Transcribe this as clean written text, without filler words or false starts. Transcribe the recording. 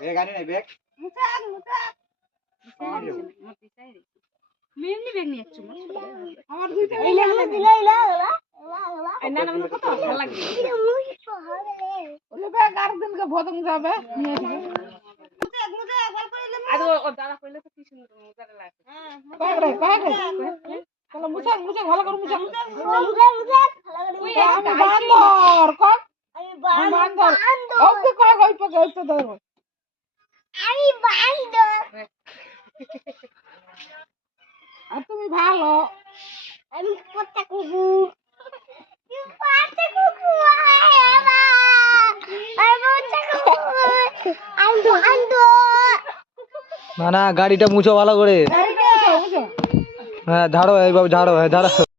বেগ আনি নাই বেগ মেমনি ব্যাগ নিয়ে যাচ্ছ আমার দুইটা এইলা দিলা এইলা না না মানে কত ভালো লাগে ওলে ব্যাগ আর দিনকে ভদং যাবে নিয়ে আসবে আর ও দাদা কইলে তো কি সুন্দর মজা লাগে ব্যাগ রে চলো মুছা ভালো করে মুছা আমি বান্দর কম আমি বান্দর ওকে কয় গল্প ধরো আমি বান্দর আর তুমি ভালো আমি পড়তে কুকুর পড়তে কুকুর বাবা আমি পড়তে কুকুর আমি বান্দর না না গাড়িটা মুছো ভালো করে মুছো হ্যাঁ ঝাড়ো এইভাবে ঝাড়ো হ্যাঁ ঝাড়ো